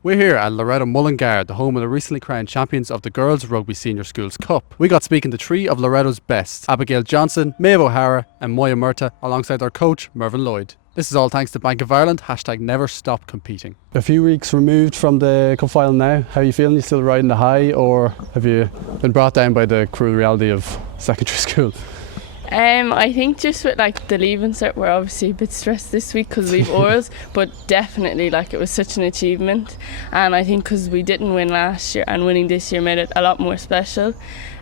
We're here at Loreto Mullingar, the home of the recently crowned champions of the Girls Rugby Senior Schools Cup. We got speaking to three of Loreto's best, Abigail Johnston, Meabh O'Hara and Moya Murtagh, alongside their coach, Mervyn Lloyd. This is all thanks to Bank of Ireland, #never stop competing. A few weeks removed from the cup final now, how are you feeling? You still riding the high, or have you been brought down by the cruel reality of secondary school? I think just with the leaving cert, we're obviously a bit stressed this week because we've orals, but definitely it was such an achievement, and I think because we didn't win last year and winning this year made it a lot more special.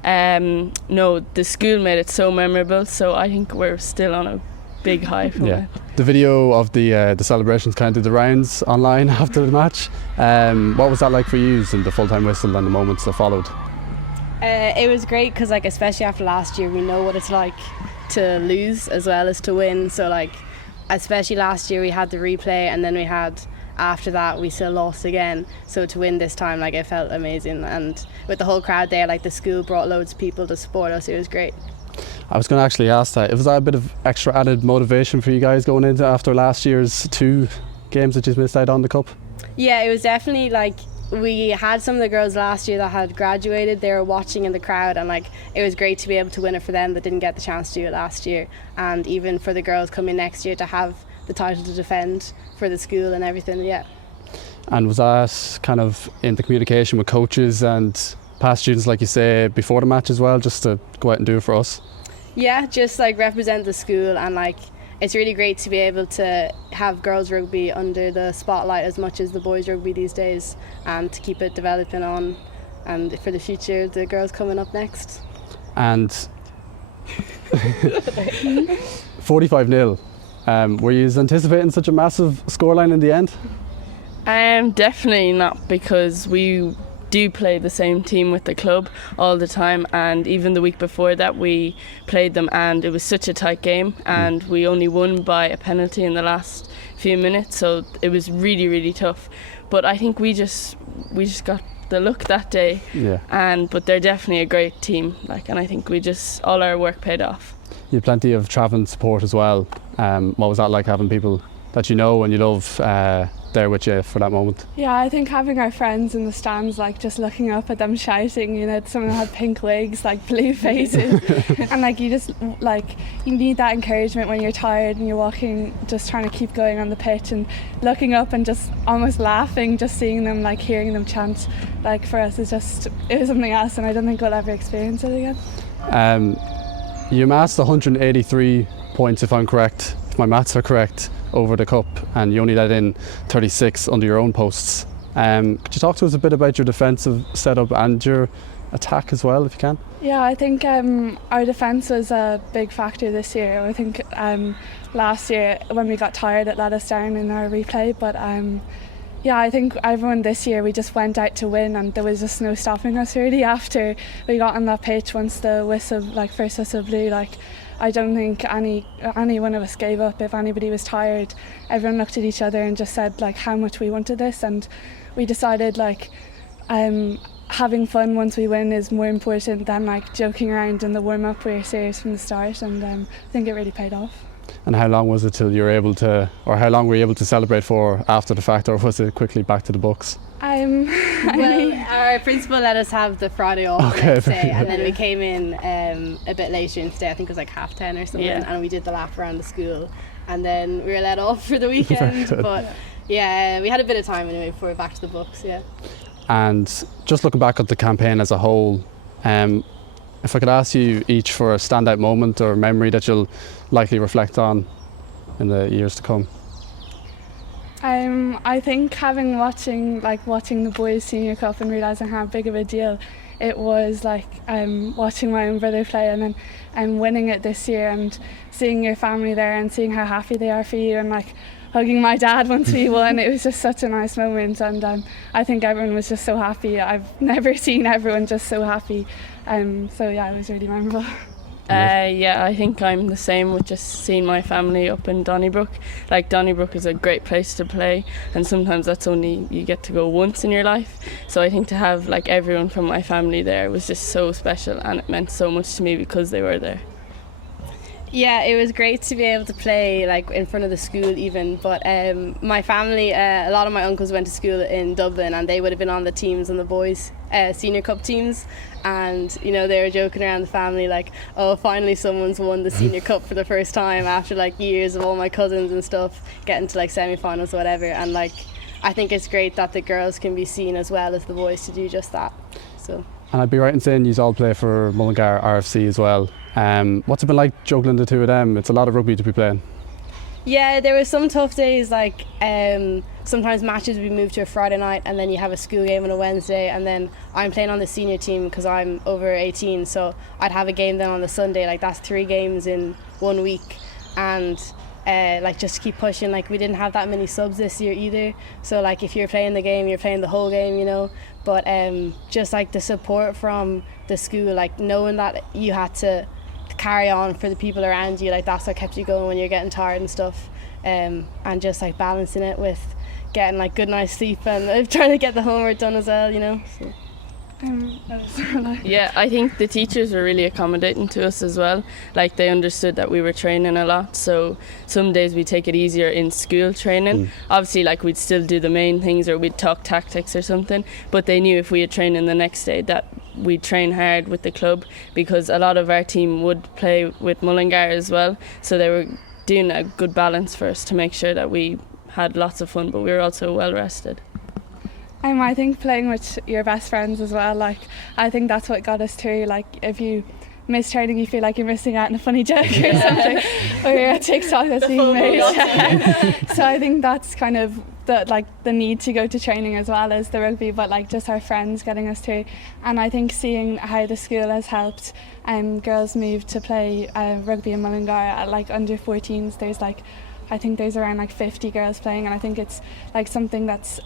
No, the school made it so memorable, so I think we're still on a big high from it. The video of the celebrations kind of did the rounds online after the match. What was that like for you in the full-time whistle and the moments that followed? It was great because especially after last year we know what it's like to lose as well as to win, so especially last year we had the replay and then we had after that we still lost again, so to win this time it felt amazing, and with the whole crowd there, the school brought loads of people to support us. It was great. I was going to actually ask that, was that a bit of extra added motivation for you guys going into after last year's two games that you missed out on the cup? Yeah, it was definitely we had some of the girls last year that had graduated, they were watching in the crowd, and it was great to be able to win it for them that didn't get the chance to do it last year, and even for the girls coming next year to have the title to defend for the school and everything. Yeah. And was that kind of in the communication with coaches and past students, like you say, before the match as well, just to go out and do it for us? Yeah, just represent the school, and it's really great to be able to have girls rugby under the spotlight as much as the boys rugby these days, and to keep it developing on, and for the future, the girls coming up next. And 45-0. Were you anticipating such a massive scoreline in the end? Definitely not, because we do play the same team with the club all the time, and even the week before that we played them and it was such a tight game, and we only won by a penalty in the last few minutes, so it was really, really tough. But I think we just got the luck that day. But they're definitely a great team, and I think all our work paid off. You had plenty of travelling support as well. What was that like, having people that you know and you love there with you for that moment? Yeah, I think having our friends in the stands, just looking up at them shouting, someone had pink wigs, blue faces, and you just you need that encouragement when you're tired and you're walking, just trying to keep going on the pitch, and looking up and just almost laughing, just seeing them, hearing them chant, for us it was something else, and I don't think we'll ever experience it again. You amassed 183 points, if I'm correct, if my maths are correct, over the cup, and you only let in 36 under your own posts. Could you talk to us a bit about your defensive setup and your attack as well, if you can? Yeah, I think our defence was a big factor this year. I think last year when we got tired it let us down in our replay, but I think everyone this year, we just went out to win, and there was just no stopping us really after we got on that pitch. Once the whistle, first whistle blew, I don't think any one of us gave up. If anybody was tired, everyone looked at each other and just said how much we wanted this, and we decided having fun once we win is more important than joking around in the warm-up. We were serious from the start, and I think it really paid off. And how long was it till you were able to, or how long were you able to celebrate for after the fact, or was it quickly back to the books? Our principal let us have the Friday off the next day, and then we came in a bit later in the day, I think it was 10:30 or something, and we did the lap around the school, and then we were let off for the weekend. But yeah, we had a bit of time anyway before we were back to the books. Yeah. And just looking back at the campaign as a whole, if I could ask you each for a standout moment or memory that you'll likely reflect on in the years to come. I think watching the boys senior cup and realising how big of a deal it was, watching my own brother play and then winning it this year, and seeing your family there and seeing how happy they are for you, and hugging my dad once we won. It was just such a nice moment, and I think everyone was just so happy. I've never seen everyone just so happy, so yeah, it was really memorable. I think I'm the same with just seeing my family up in Donnybrook. Donnybrook is a great place to play, and sometimes that's only you get to go once in your life, so I think to have everyone from my family there was just so special, and it meant so much to me because they were there. Yeah, it was great to be able to play like in front of the school even, but my family, a lot of my uncles went to school in Dublin and they would have been on the teams, on the boys senior cup teams, and you know, they were joking around the family like, oh, finally someone's won the senior cup for the first time after like years of all my cousins and stuff getting to like semi-finals or whatever. And like, I think it's great that the girls can be seen as well as the boys to do just that. So. And I'd be right in saying you all play for Mullingar RFC as well. What's it been like juggling the two of them? It's a lot of rugby to be playing. Yeah, there were some tough days, like sometimes matches would be moved to a Friday night and then you have a school game on a Wednesday, and then I'm playing on the senior team because I'm over 18, so I'd have a game then on the Sunday. Like, that's 3 games in 1 week, and like just keep pushing. Like, we didn't have that many subs this year either, so like if you're playing the game, you're playing the whole game, you know. But just like the support from the school, like knowing that you had to carry on for the people around you, like that's what kept you going when you're getting tired and stuff, and just like balancing it with getting like good night's sleep and trying to get the homework done as well, you know. So. Yeah, I think the teachers were really accommodating to us as well. Like, they understood that we were training a lot, so some days we'd take it easier in school training. Obviously, like, we'd still do the main things or we'd talk tactics or something, but they knew if we had training the next day that we'd train hard with the club, because a lot of our team would play with Mullingar as well, so they were doing a good balance for us to make sure that we had lots of fun, but we were also well rested. I think playing with your best friends as well, like, I think that's what got us through. Like, if you miss training, you feel like you're missing out on a funny joke or something, or you're a TikTok that's being made. So I think that's kind of the need to go to training as well as the rugby, but like just our friends getting us through. And I think seeing how the school has helped girls move to play rugby in Mullingar at like under 14s, there's like, I think there's around like 50 girls playing, and I think it's like something that's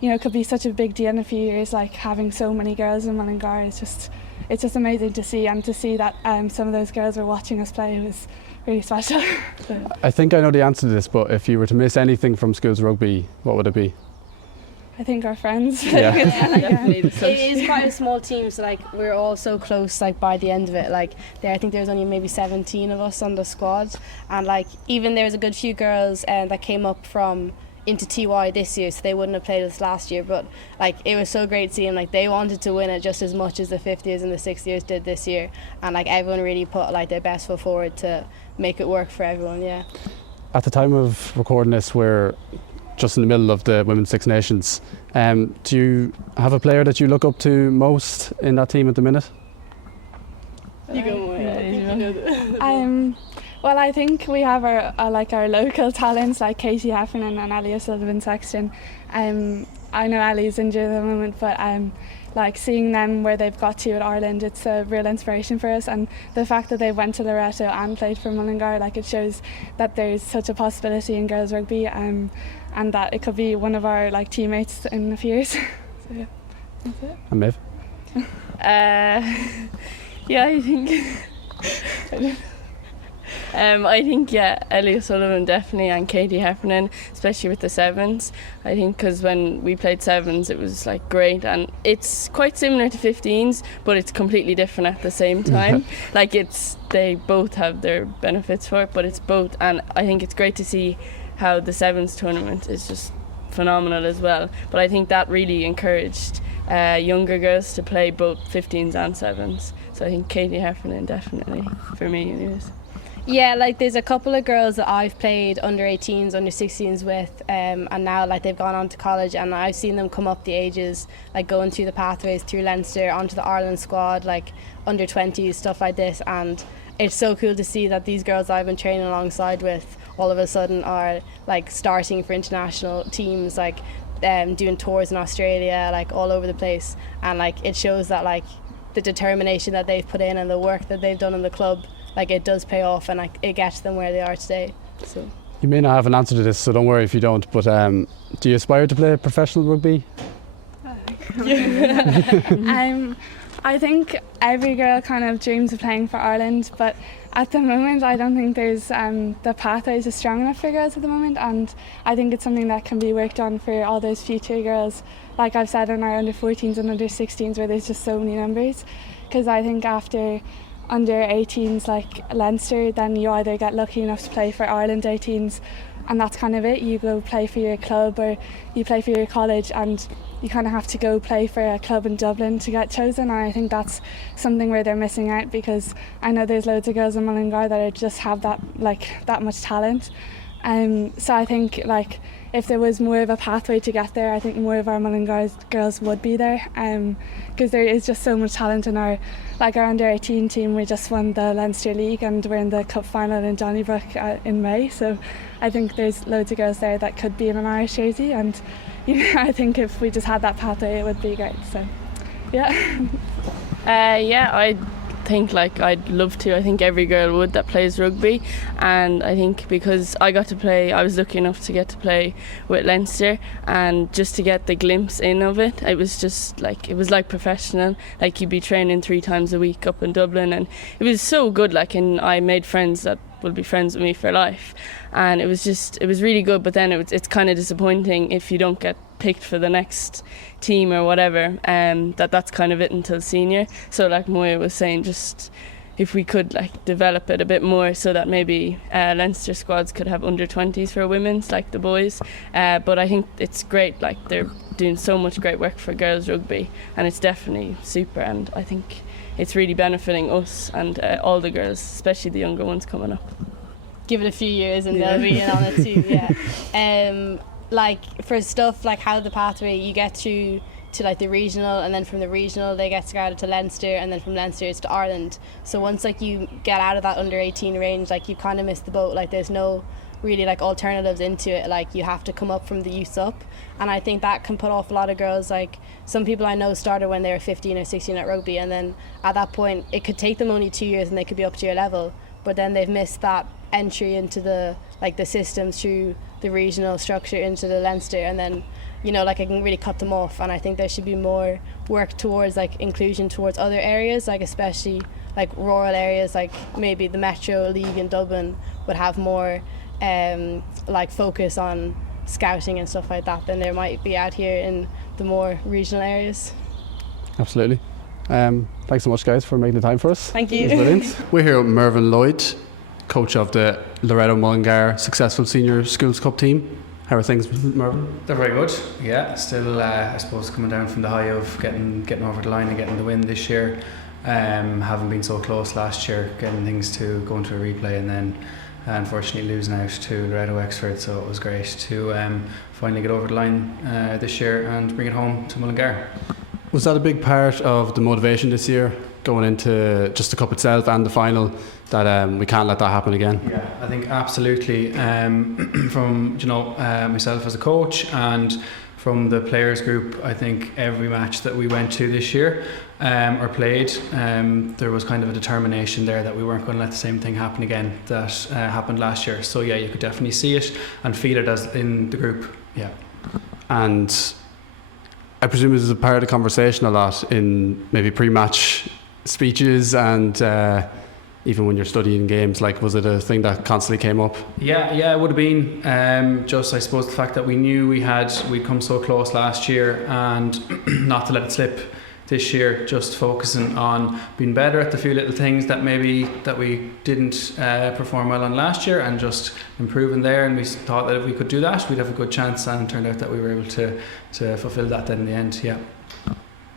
you know, could be such a big deal in a few years. Like, having so many girls in Mullingar is it's just amazing to see, and to see that some of those girls were watching us play was really special. So. I think I know the answer to this, but if you were to miss anything from school's rugby, what would it be? I think our friends. Yeah. It is quite a small team, so like we're all so close. Like, by the end of it, like I think there was only maybe 17 of us on the squad, and like even there was a good few girls that came up from into TY this year, so they wouldn't have played us last year, but like it was so great seeing like they wanted to win it just as much as the 5th years and the 6th years did this year, and like everyone really put like their best foot forward to make it work for everyone. Yeah. At the time of recording this, we're just in the middle of the Women's Six Nations. Do you have a player that you look up to most in that team at the minute? You go. Well, I think we have our local talents like Katie Heffernan and Ellie O'Sullivan Sexton. I know Ellie's injured at the moment, but like seeing them where they've got to at Ireland, it's a real inspiration for us. And the fact that they went to Loreto and played for Mullingar, like, it shows that there's such a possibility in girls rugby, and that it could be one of our like teammates in a few years. So yeah, that's it. And Meabh? Yeah, I think Ellie O'Sullivan definitely, and Katie Heffernan, especially with the sevens. I think because when we played sevens it was like great, and it's quite similar to 15s, but it's completely different at the same time. Like, they both have their benefits for it, but it's both, and I think it's great to see how the sevens tournament is just phenomenal as well. But I think that really encouraged younger girls to play both 15s and sevens. So I think Katie Heffernan definitely, for me anyways. Yeah, like there's a couple of girls that I've played under 18s, under 16s with, and now like they've gone on to college, and I've seen them come up the ages, like going through the pathways through Leinster onto the Ireland squad, like under 20s, stuff like this. And it's so cool to see that these girls I've been training alongside with all of a sudden are like starting for international teams, like doing tours in Australia, like all over the place. And like it shows that like the determination that they've put in and the work that they've done in the club, like it does pay off, and like it gets them where they are today. So you may not have an answer to this, so don't worry if you don't, but do you aspire to play professional rugby? I think every girl kind of dreams of playing for Ireland, but at the moment I don't think there's the pathways are strong enough for girls at the moment, and I think it's something that can be worked on for all those future girls, like I've said, in our under 14s and under 16s, where there's just so many numbers. Because I think after under 18s like Leinster, then you either get lucky enough to play for Ireland 18s, and that's kind of it. You go play for your club or you play for your college, and you kind of have to go play for a club in Dublin to get chosen. And I think that's something where they're missing out, because I know there's loads of girls in Mullingar that just have that much talent. So I think if there was more of a pathway to get there, I think more of our Mullingar girls would be there, because there is just so much talent in our under 18 team. We just won the Leinster League and we're in the cup final in Donnybrook in May, so I think there's loads of girls there that could be in an Irish jersey, and I think if we just had that pathway it would be great. So yeah. I think I'd love to. I think every girl would that plays rugby, and I think because I was lucky enough to get to play with Leinster, and just to get the glimpse in of it, it was just it was like professional. You'd be training 3 times a week up in Dublin, and it was so good. And I made friends that will be friends with me for life, and it was really good. But then it's kind of disappointing if you don't get picked for the next team or whatever, that's kind of it until senior. So Moya was saying, just if we could develop it a bit more, so that maybe Leinster squads could have under 20s for women's like the boys, but I think it's great. They're doing so much great work for girls rugby, and it's definitely super, and I think it's really benefiting us and all the girls, especially the younger ones coming up. Give it a few years and they'll be in on it too. Yeah. For stuff how the pathway you get through to the regional, and then from the regional they get scouted to Leinster, and then from Leinster it's to Ireland. So once you get out of that under 18 range, you kind of missed the boat. There's no really alternatives into it. You have to come up from the youth up, and I think that can put off a lot of girls. Some people I know started when they were 15 or 16 at rugby, and then at that point it could take them only 2 years and they could be up to your level, but then they've missed that entry into the the systems through the regional structure into the Leinster, and then it can really cut them off. And I think there should be more work towards inclusion towards other areas, especially rural areas, maybe the Metro League in Dublin would have more focus on scouting and stuff like that than there might be out here in the more regional areas. Absolutely. Thanks so much, guys, for making the time for us. Thank you. Brilliant. We're here with Mervyn Lloyd, coach of the Loreto Mullingar successful Senior Schools Cup team. How are things, Mervyn? They're very good. Yeah, still I suppose coming down from the high of getting over the line and getting the win this year. Having been so close last year, getting things to go into a replay, and then unfortunately losing out to Loreto Wexford. So it was great to finally get over the line this year and bring it home to Mullingar. Was that a big part of the motivation this year, going into just the cup itself and the final, that we can't let that happen again? Yeah, I think absolutely. From myself as a coach and from the players group, I think every match that we went to this year or played, there was kind of a determination there that we weren't going to let the same thing happen again that happened last year. So yeah, you could definitely see it and feel it as in the group. Yeah. And I presume this is a part of the conversation a lot in maybe pre-match speeches and even when you're studying games. Was it a thing that constantly came up? Yeah, it would have been just, I suppose, the fact that we knew we'd come so close last year, and not to let it slip this year, just focusing on being better at the few little things that we didn't perform well on last year, and just improving there. And we thought that if we could do that, we'd have a good chance, and it turned out that we were able to fulfil that then in the end. Yeah.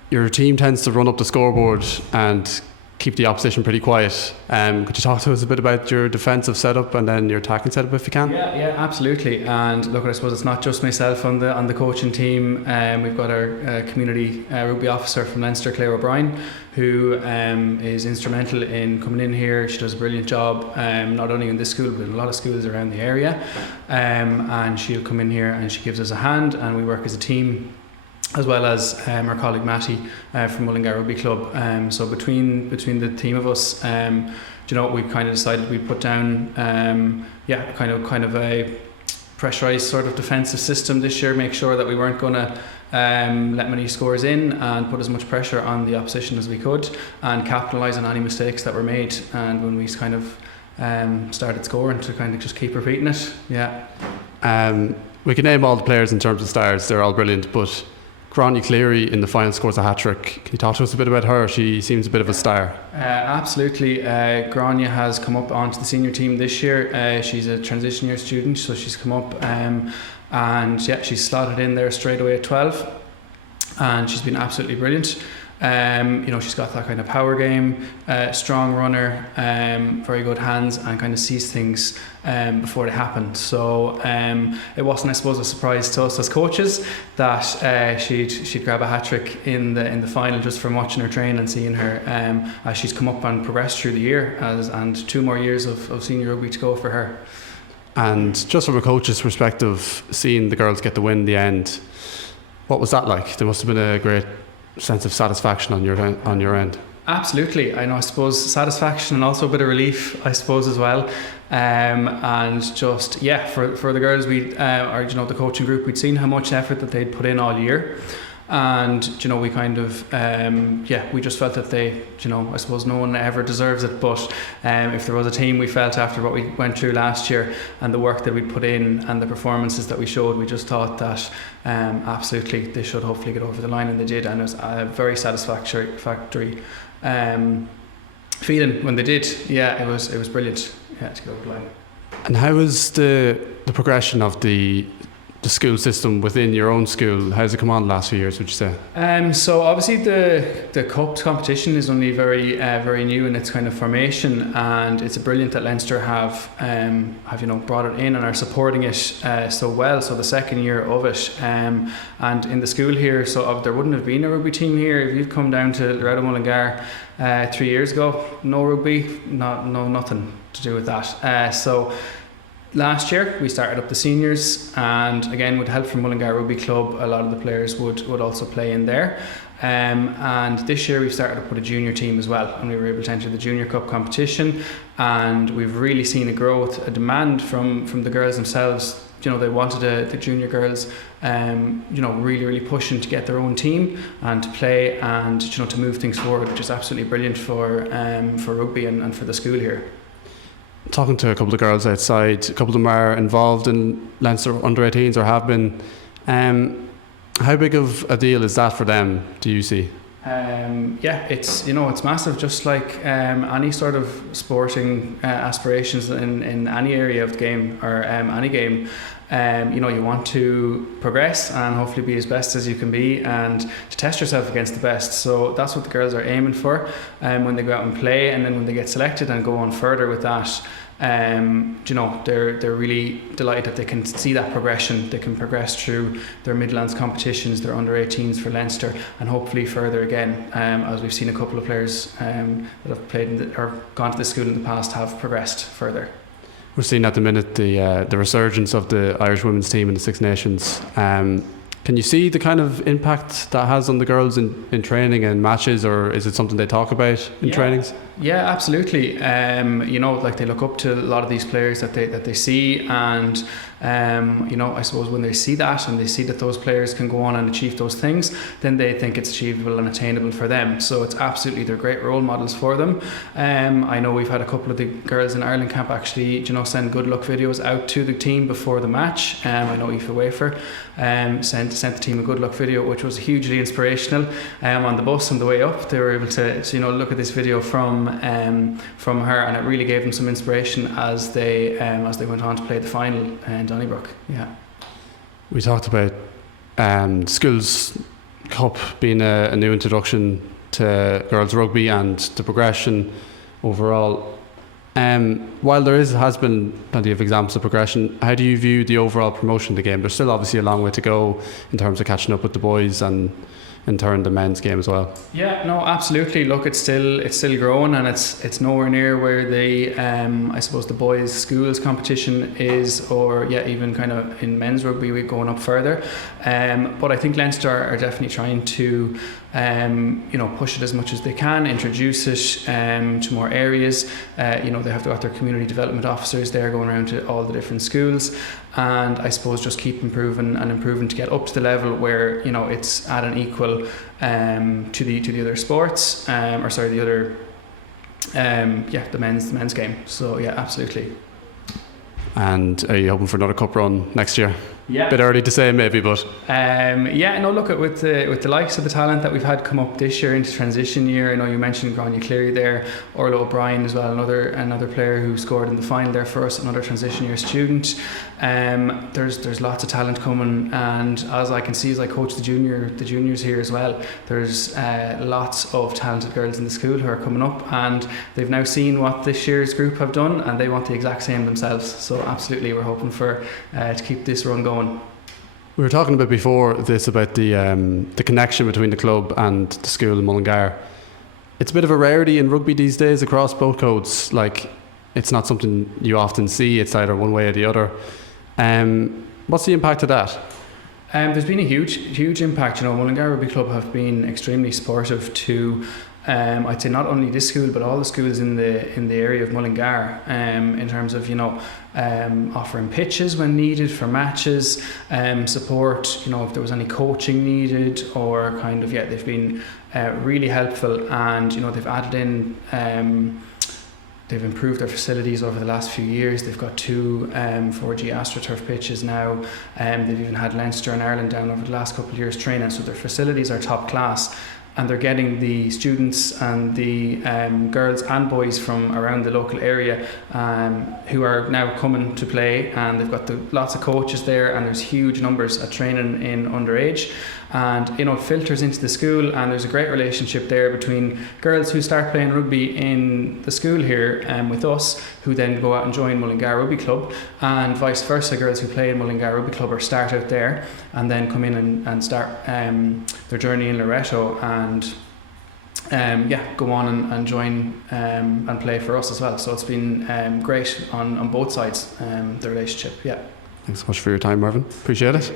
Your team tends to run up the scoreboard and keep the opposition pretty quiet. Could you talk to us a bit about your defensive setup and then your attacking setup if you can? Yeah, absolutely. And look, I suppose it's not just myself on the coaching team. We've got our community rugby officer from Leinster, Claire O'Brien, who is instrumental in coming in here. She does a brilliant job, not only in this school but in a lot of schools around the area. And she'll come in here and she gives us a hand, and we work as a team, as well as our colleague Matty from Mullingar Rugby Club. So between the team of us, we kind of decided we'd put down kind of a pressurised sort of defensive system this year, make sure that we weren't going to let many scores in, and put as much pressure on the opposition as we could, and capitalise on any mistakes that were made. And when we kind of started scoring, to kind of just keep repeating it. Yeah. We can name all the players in terms of stars, they're all brilliant, but Gráinne Cleary in the final scores a hat-trick. Can you talk to us a bit about her? She seems a bit of a star. Absolutely. Gráinne has come up onto the senior team this year. She's a transition year student, so she's come up and yeah, she's slotted in there straight away at 12, and she's been absolutely brilliant. She's got that kind of power game, strong runner, very good hands, and kind of sees things before they happen. So it wasn't, I suppose, a surprise to us as coaches that she'd grab a hat trick in the final, just from watching her train and seeing her as she's come up and progressed through the year, and 2 more years of senior rugby to go for her. And just from a coach's perspective, seeing the girls get the win in the end, what was that like? There must have been a great sense of satisfaction on your end. Absolutely. I suppose satisfaction and also a bit of relief, I suppose, as well. And just, yeah, for the girls, the coaching group, we'd seen how much effort that they'd put in all year. And, we kind of, we just felt that they, I suppose no one ever deserves it, but if there was a team, we felt after what we went through last year and the work that we'd put in and the performances that we showed, we just thought that absolutely they should hopefully get over the line, and they did, and it was a very satisfactory feeling when they did. Yeah, it was brilliant, to get over the line. And how was the progression of the school system within your own school? How's it come on the last few years, would you say? So obviously the Cups competition is only very very new in its kind of formation, and it's brilliant that Leinster have brought it in and are supporting it so well. So the second year of it, and in the school here, so there wouldn't have been a rugby team here if you'd come down to Loreto Mullingar 3 years ago. No rugby, nothing to do with that. So last year we started up the seniors, and again with help from Mullingar Rugby Club, a lot of the players would also play in there. And this year we've started up with a junior team as well, and we were able to enter the Junior Cup competition, and we've really seen a growth, a demand from the girls themselves. They wanted the junior girls really pushing to get their own team and to play and to move things forward, which is absolutely brilliant for rugby and for the school here. Talking to a couple of girls outside, a couple of them are involved in Leinster under 18s or have been. How big of a deal is that for them, do you see? It's massive, just like any sort of sporting aspirations in any area of the game or any game. You want to progress and hopefully be as best as you can be and to test yourself against the best. So that's what the girls are aiming for when they go out and play, and then when they get selected and go on further with that, they're really delighted that they can see that progression. They can progress through their Midlands competitions, their under 18s for Leinster, and hopefully further again, as we've seen a couple of players that have played or gone to the school in the past have progressed further. We're seeing at the minute the resurgence of the Irish women's team in the Six Nations. Can you see the kind of impact that has on the girls in training and matches, or is it something they talk about in trainings? Yeah, absolutely. They look up to a lot of these players that they see, and I suppose when they see that and they see that those players can go on and achieve those things, then they think it's achievable and attainable for them. So it's absolutely, they're great role models for them. I know we've had a couple of the girls in Ireland camp actually, send good luck videos out to the team before the match. I know Aoife Wafer sent the team a good luck video, which was hugely inspirational. On the bus on the way up, they were able to look at this video from her, and it really gave them some inspiration as they went on to play the final in Donnybrook. Yeah. We talked about Schools Cup being a new introduction to girls rugby and the progression overall. While there has been plenty of examples of progression, how do you view the overall promotion of the game? There's still obviously a long way to go in terms of catching up with the boys and in turn the men's game as well. Yeah, no, absolutely. Look, it's still growing, and it's nowhere near where the I suppose the boys' schools competition is, or even kind of in men's rugby we're going up further. But I think Leinster are definitely trying to push it as much as they can, introduce it to more areas. They have got their community development officers there going around to all the different schools, and I suppose just keep improving to get up to the level where it's at an equal to the other sports, the men's game. So yeah, absolutely. And are you hoping for another cup run next year? Yeah. Bit early to say maybe, but Yeah, no, look, with the likes of the talent that we've had come up this year into transition year, I know you mentioned Grania Cleary there, Orla O'Brien as well, another player who scored in the final there for us, another transition year student. There's lots of talent coming, and as I can see as I coach the juniors here as well, there's lots of talented girls in the school who are coming up, and they've now seen what this year's group have done, and they want the exact same themselves. So absolutely, we're hoping for to keep this run going. we were talking a bit before this about the connection between the club and the school in Mullingar. It's a bit of a rarity in rugby these days across both codes. Like, it's not something you often see. It's either one way or the other. What's the impact of that? There's been a huge impact. Mullingar Rugby Club have been extremely supportive to, I'd say, not only this school but all the schools in the area of Mullingar, in terms of offering pitches when needed for matches, support. If there was any coaching needed, or they've been really helpful, and they've added in. They've improved their facilities over the last few years. They've got 2 4G AstroTurf pitches now. They've even had Leinster and Ireland down over the last couple of years training, so their facilities are top class. And they're getting the students and the girls and boys from around the local area who are now coming to play. And they've got lots of coaches there, and there's huge numbers at training in underage. And it filters into the school, and there's a great relationship there between girls who start playing rugby in the school here with us, who then go out and join Mullingar Rugby Club, and vice versa. Girls who play in Mullingar Rugby Club or start out there and then come in and start their journey in Loreto, and go on and join and play for us as well. So it's been great on both sides, the relationship. Yeah. Thanks so much for your time, Mervyn. Appreciate it.